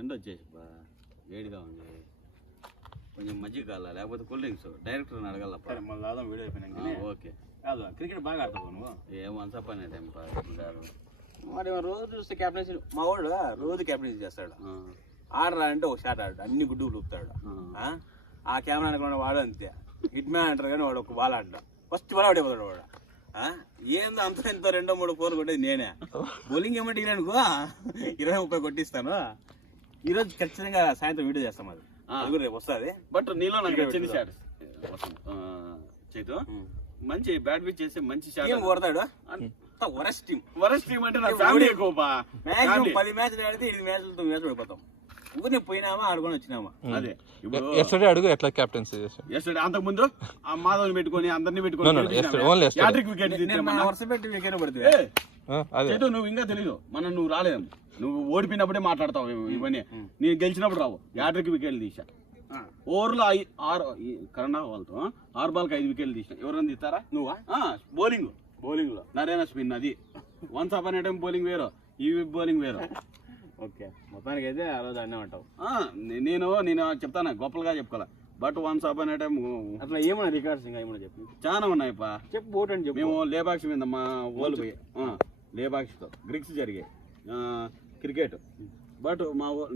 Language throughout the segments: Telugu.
ఎండ వచ్చేసి వేడిగా ఉంది, కొంచెం మజ్జిగ కావాలా లేకపోతే కూల్ డ్రింక్స్ డైరెక్టర్ అడగాల. మళ్ళీ దాదాపు వీడియో అయిపోయినాక ఓకే. కాదు క్రికెట్ బాగా ఆడతావు నువ్వు? ఏం వన్స్ అప్ అనే టైం మరి రోజు చూస్తే క్యాప్టెన్సీ మా వాడు రోజు క్యాప్టెన్సీ చేస్తాడు. ఆడరా అంటే ఒక షాట్ ఆడు, అన్ని గుడ్డు లూపుతాడు. ఆ కెమెరా అనుకున్న వాడు అంతే హిట్ మ్యాన్ అంటారు కానీ వాడు ఒక బాల్ ఆడ్డా ఫస్ట్ బాల్ ఆడిపోతాడు వాడు. ఏందో అంత ఇంత 2-3 ఫోన్లు కొట్టేది నేనే. బౌలింగ్ ఏమంటే అనుకో 20-30 కొట్టిస్తాను. ఈరోజు ఖచ్చితంగా సాయంత్రం వీడియో చేస్తాం, అది కూడా రేపు వస్తుంది. బట్ నీలో నాకు వచ్చింది షాట్ చేతు మంచి బ్యాట్ పిచ్ చేసి మంచి షాట్ కొడతాడు. వరస్ట్ టీం అంటే నాకు ఫ్యామిలీ ఎక్కువ 10 మ్యాచ్లు ఆడితే 8 మ్యాచ్లు 9 మ్యాచ్లు పడిపోతాం. ఊరిని పోయినామా ఆడుకొని వచ్చినామా. అదే ఎస్టర్డే అడుగు ఎట్లా క్యాప్టెన్సీ చేశాడు. ఎస్టర్డే అంతకు ముందు ఆ మాధవ్ని పెట్టుకొని అందరినీ పెట్టుకొని వరుస పెట్టి వికెట్ పడుతుంది. నువ్వు ఇంకా తెలీదు మనం, నువ్వు రాలేదు, నువ్వు ఓడిపోయినప్పుడే మాట్లాడతావు ఇవన్నీ. నేను గెలిచినప్పుడు రావు. యాట్రిక్ వికెట్లు తీసా ఓవర్లో 6 కరోనా వాళ్ళతో 6 బాల్కి 5 వికెట్లు తీసా. ఎవరైనా తీస్తారా? నువ్వా? బౌలింగ్ లో నరేనా స్పిన్, అది వన్స్ అప్ అనే టైం బౌలింగ్ వేరు, ఈ బౌలింగ్ వేరు. ఓకే, మొత్తానికి అయితే ఆ రోజు అన్నీ అంటావు. నేను చెప్తాను, గొప్పలుగా చెప్పుకోవాలి. బట్ వన్స్ అప్ అనే టైం అట్లా ఏమన్నా రికార్డ్స్ ఇంకా ఏమన్నా చెప్పి చాలా ఉన్నాయి పా. చెప్పు బోట్ అని చెప్పి. మేము లేబాక్స్ మీద మా ఓళ్ళు పోయి లేబాక్స్తో గ్రిక్స్ జరిగాయి క్రికెట్. బట్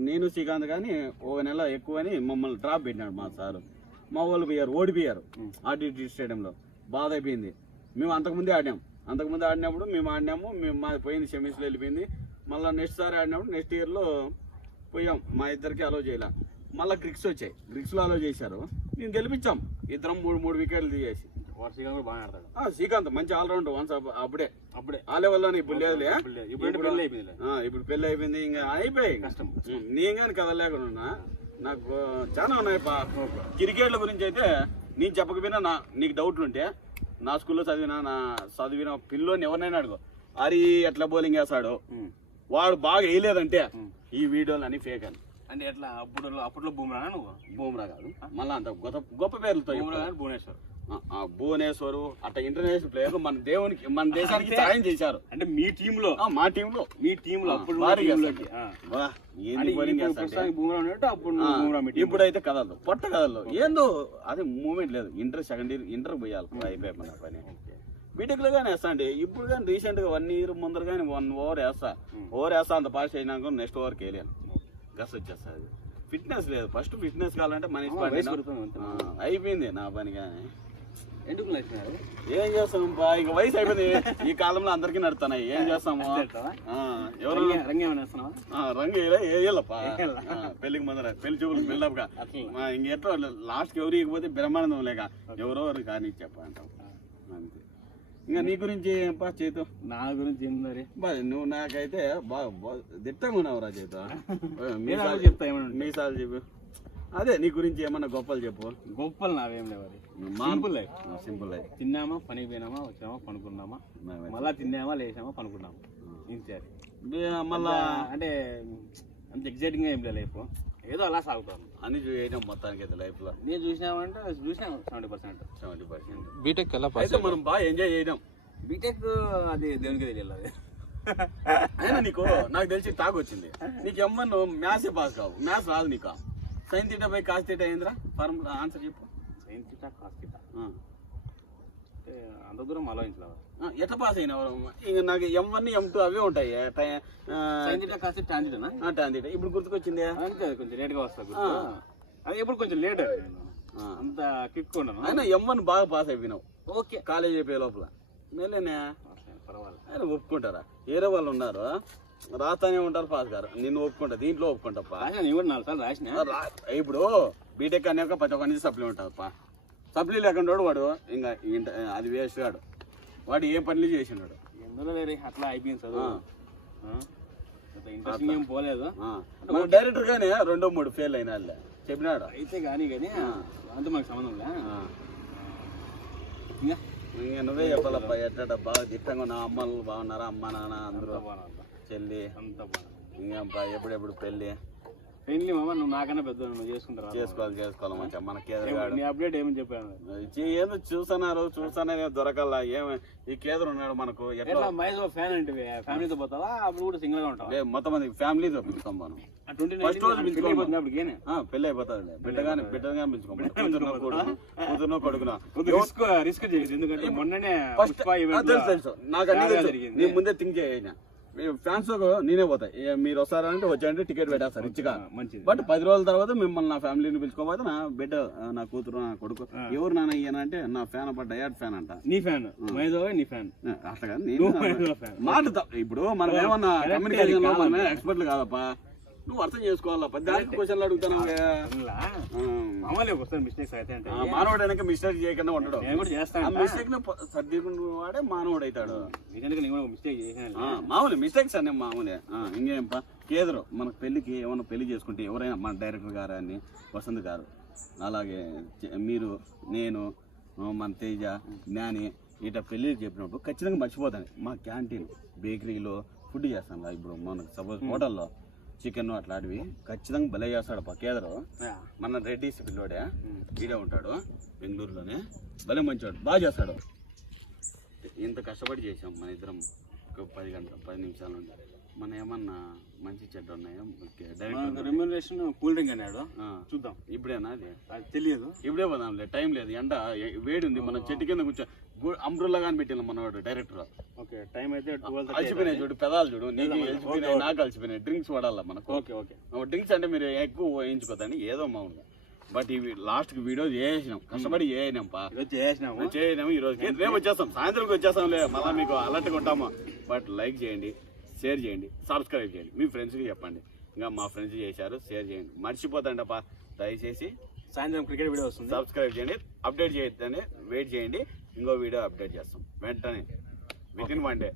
నేను శ్రీకాంత్ కానీ ఒక నెల ఎక్కువని మమ్మల్ని డ్రాప్ పెట్టినాడు మా సారు. మా వాళ్ళు పోయారు, ఓడిపోయారు ఆర్టీటీ స్టేడియంలో. బాధ అయిపోయింది. మేము అంతకుముందే ఆడినప్పుడు మేము మాది పోయింది, సెమీస్లో వెళ్ళిపోయింది. మళ్ళీ నెక్స్ట్ సారి ఆడినప్పుడు నెక్స్ట్ ఇయర్లో పోయాం, మా ఇద్దరికి అలో చేయలే. మళ్ళీ గ్రిక్స్ వచ్చాయి, గ్రిక్స్లో అలో చేశారు, మేము గెలిపించాం. ఇద్దరం 3 వికెట్లు తీసేసి. శ్రీకాంత్ బాగా ఆడతాడు. శ్రీకాంత్ మంచి ఆల్రౌండ్ వన్స్ అప్పుడే ఆ లెవెల్లోనే. ఇప్పుడు లేదులే, ఇప్పుడు పెళ్లి అయిపోయింది, ఇంకా అయిపోయాయి కష్టం. నేను కానీ కదలేకుండా నాకు చాలా ఉన్నాయి క్రికెట్ల గురించి. అయితే నేను చెప్పకపోయినా నీకు డౌట్లు ఉంటే నా స్కూల్లో చదివిన పిల్లోని ఎవరినైనా అడుగు, అరి ఎట్లా బౌలింగ్ వేస్తాడు, వాడు బాగా వేయలేదంటే ఈ వీడియోలు అన్ని ఫేక్ అని. అంటే ఎట్లా అప్పట్లో బూమ్రానా? నువ్వు బూమ్రా కాదు, మళ్ళీ అంత గొప్ప పేర్లతో భువనేశ్వర్ అట్లా ఇంటర్నేషనల్ ప్లేయర్ మన దేశానికి సాయం చేశారు. అంటే మీ టీమ్ లో, మా టీమ్ లో అప్పుడు ఇప్పుడైతే కదలదు, పొట్ట కదలదు. ఏందో అదే మూమెంట్ లేదు. సెకండ్ ఇయర్ ఇంటర్ పోయాలి, అయిపోయి మన పని. బీటెక్ లో కానీ వేస్తా అండి. ఇప్పుడు కానీ రీసెంట్ గా 1 year ముందర కానీ 1 over వేస్తా అంత పాస్ అయినాక నెక్స్ట్ ఓవర్కి వెళ్ళాను, గస్ వచ్చేస్తుంది. ఫిట్నెస్ లేదు. ఫస్ట్ ఫిట్నెస్ కావాలంటే మనిషి అయిపోయింది నా పని. కానీ ఎందుకు ఏం చేస్తాం ఇక వయసు అయిపోయింది. ఈ కాలంలో అందరికీ నడుతున్నాయి, ఏం చేస్తాము. ఎవరు రంగు వేయాలప్పా పెళ్లికి ముందర, పెళ్లి చూపులు బిల్డప్ గా. ఇంకెట్లా లాస్ట్ ఎవరు ఇకపోతే బ్రహ్మానందం లేక ఎవరో కానీ చెప్పంటాం అంతే. ఇంకా నీ గురించి ఏంపా చేతు? నా గురించి ఏం నువ్వు నాకైతే బాగా దిట్టంగా ఉన్నావురా చేతు. చెప్తా మీసాలు చెప్పు. అదే నీ గురించి ఏమన్నా గొప్పలు చెప్పు. గొప్పలు నావేం లేవు. Simple life. తిన్నామా, పనికి పోయినామా, వచ్చామా, పనుకున్నామా, మళ్ళా తిన్నామా, లేచామా, పనుకున్నామా, ఇంతే. మళ్ళా అంటే అంత ఎగ్జైటింగ్ గా ఏం లేదు లైఫ్, ఏదో అలా సాగుతాను. అన్ని చూసాం మొత్తానికి అయితే లైఫ్ లో. నేను చూసినామంటే చూసినా 70%. బీటెక్ ఎలా అయితే మనం బాగా ఎంజాయ్ చేయడం. బీటెక్ అది దేవునికి తెలియదు. అయినా నీకు నాకు తెలిసి టాక్ వచ్చింది. నీకు ఎమ్మను మ్యాథ్స్ పాస్ కావు, మ్యాథ్స్ రాదు నీకు. Sine theta by cos theta ఏంద్రా ఫార్ములా? ఆన్సర్ చెప్పు. సైన్ తీటా కాస్ తీటా అంత దూరం ఆలోచించలేదు. ఎట్లా పాస్ అయినా? ఇంకా నాకు M1 M2 అవే ఉంటాయి. Sine theta cos theta tan theta ఇప్పుడు గుర్తుకొచ్చింది. అంతే, కొంచెం లేట్ గా వస్తా. అది ఎప్పుడు కొంచెం లేట్ అంత కిక్ ఉండను. అయినా M1 బాగా పాస్ అయిపోయినావు. ఓకే, కాలేజ్ అయిపోయే లోపల మేలేనే పర్వాలేదు. ఆయన ఒప్పుకుంటారా? వేరే వాళ్ళు ఉన్నారు రాస్తానే ఉంటారు పాస్ గారు. నిన్ను ఒప్పుకుంటా, దీంట్లో ఒప్పుకుంటాపా. 4 సార్లు రాసిన. ఇప్పుడు బీటెక్ అన్నాక ప్రతి ఒక్క నుంచి సప్లీ ఉంటుందప్పా. సప్లీ లేకుండా వాడు ఇంకా అది వేస్ట్ కాడు. వాడు ఏం పనులు చేసినాడు. ఎందులో లేరు, అట్లా అయిపోయింది చదువు. ఇంట్రెస్టింగ్ ఏం పోలేదు. డైరెక్టర్ గానే 2-3 ఫెయిల్ అయినా చెప్పినాడు. అయితే కానీ అంత మాకు సంబంధం లే. ఇంకా నువ్వే చెప్పాలప్పా. ఎట్ట బాగా దిట్టంగా నా అమ్మలు బాగున్నారా? అమ్మ నాన్న అందరూ, చెల్లి అంత ఇంకా ఎప్పుడెప్పుడు పెళ్ళి? ఫ్రెండ్లీ మామ, నువ్వు నాకన్నా పెద్ద నువ్వు చేసుకుంటారా? చేసుకోవాలి మంచిగా మనకి ఎదురుగాడు. నీ అప్డేట్ ఏమని చెప్పాను? ఏదో చూస్తున్నారు దొరకల్లా ఏమి ఈ కేదర్ ఉన్నాడు మనకు ఎట్లా మహేష్ ఫ్యాన్ అంటే ఫ్యామిలీతో పోతావా అప్పుడు కూడా సింగిల్ గా ఉంటావా? మొత్తం మంది ఫ్యామిలీతో పిలుస్తాం మనం. ఫస్ట్ రోజు పెళ్లి అయిపోతుంది బిడ్డగానే పిలుచుకోమని కూతురునో కొడుకునో రిస్క్ చేసి, ఎందుకంటే మొన్ననే తెలుసు నాకు అన్ని తెలుసు. నీ ముందే థింక్ చేయను. ఫ్యాన్స్ నేనే పోతాయి, మీరు వస్తారంటే వచ్చారంటే టికెట్ పెట్టేస్తారు రిచ్గా. బట్ 10 రోజుల తర్వాత మిమ్మల్ని నా ఫ్యామిలీని పిలుచుకోకపోతే నా బిడ్డ నా కూతురు నా కొడుకు ఎవరు నాన్న అయ్యాన అంటే నా ఫ్యాన్ అబ్బా డయాడ్ ఫ్యాన్ అంట. నీ ఫ్యాన్ నీ ఫ్యాన్ అట్లా మాట ఇప్పుడు మనం ఏమన్నా కమ్యూనికేషన్ లో మనమే ఎక్స్పర్ట్లు కాదప్పా, నువ్వు అర్థం చేసుకోవాలా. దానికి క్వశ్చన్లు అడుగుతాను. మిస్టేక్స్ అయితే అంటే మానవుడు వెనక మిస్టేక్ చేయకుండా ఉండడం. నేను కూడా చేస్తాను. మిస్టేక్ ను సర్దికుండా వాడే మానవుడు అవుతాడు. మిస్టేక్ చేసాను. మామూలు మిస్టేక్స్ అన్నీ మామూలే. ఇంకేంపా కేదరు మనకు పెళ్లికి ఏమన్నా పెళ్లి చేసుకుంటే ఎవరైనా మన డైరెక్టర్ గారు అని వసంత్ గారు, అలాగే మీరు, నేను, మన తేజ, జ్ఞాని ఇట్లా పెళ్లి చెప్పినప్పుడు ఖచ్చితంగా మర్చిపోతాను. మా క్యాంటీన్ బేకరీలో ఫుడ్ చేస్తాను. ఇప్పుడు మనకు సపోజ్ హోటల్లో చికెన్ అట్లాంటివి ఖచ్చితంగా భలే చేస్తాడు కేదరు. మన రెడ్డిస్ పిల్లోడే ఈడే ఉంటాడు బెంగళూరులోనే, భలే మంచివాడు, బాగా చేస్తాడు. ఇంత కష్టపడి చేసాం మన ఇద్దరం. ఒక 10 నిమిషాల నుండి మన ఏమన్నా మంచి చెడ్డ ఉన్నాయో రెమ్యునరేషన్ కూల్ డ్రింక్ అన్నాడు. చూద్దాం ఇప్పుడేనా అది తెలియదు. ఇప్పుడే పోదాంలే, టైం లేదు, ఎండ వేడి ఉంది. మనం చెట్టు కింద కూర్చో అంబ్రుల్లా కానీ పెట్టిన మనవాడు డైరెక్టర్. ఓకే టైం అయితే అలసిపోయినాయి చూడు, పెదాలు చూడు, నీకు అలసిపోయినాయి, నాకు అలసిపోయినాయి. డ్రింక్స్ వాడాలా మనకు. డ్రింక్స్ అంటే మీరు ఎక్కువ వేయించుకోదండి ఏదో మామూలుగా. బట్ ఇవి లాస్ట్ కి వీడియో చేసినాం, కష్టపడి చేయనాము. ఈ రోజుకి రేపు వచ్చేస్తాం, సాయంత్రం వచ్చేస్తాంలే. మళ్ళీ మీకు అలర్ట్గా ఉంటాము. బట్ లైక్ చేయండి, షేర్ చేయండి, సబ్స్క్రైబ్ చేయండి, మీ ఫ్రెండ్స్కి చెప్పండి. ఇంకా మా ఫ్రెండ్స్ చేశారు, షేర్ చేయండి. మర్చిపోతాండప్పా దయచేసి. సాయంత్రం క్రికెట్ వీడియో వస్తుంది, సబ్స్క్రైబ్ చేయండి. అప్డేట్ చేయొద్దని వెయిట్ చేయండి, ఇంకో వీడియో అప్డేట్ చేస్తాం వెంటనే, విత్ ఇన్ 1 day.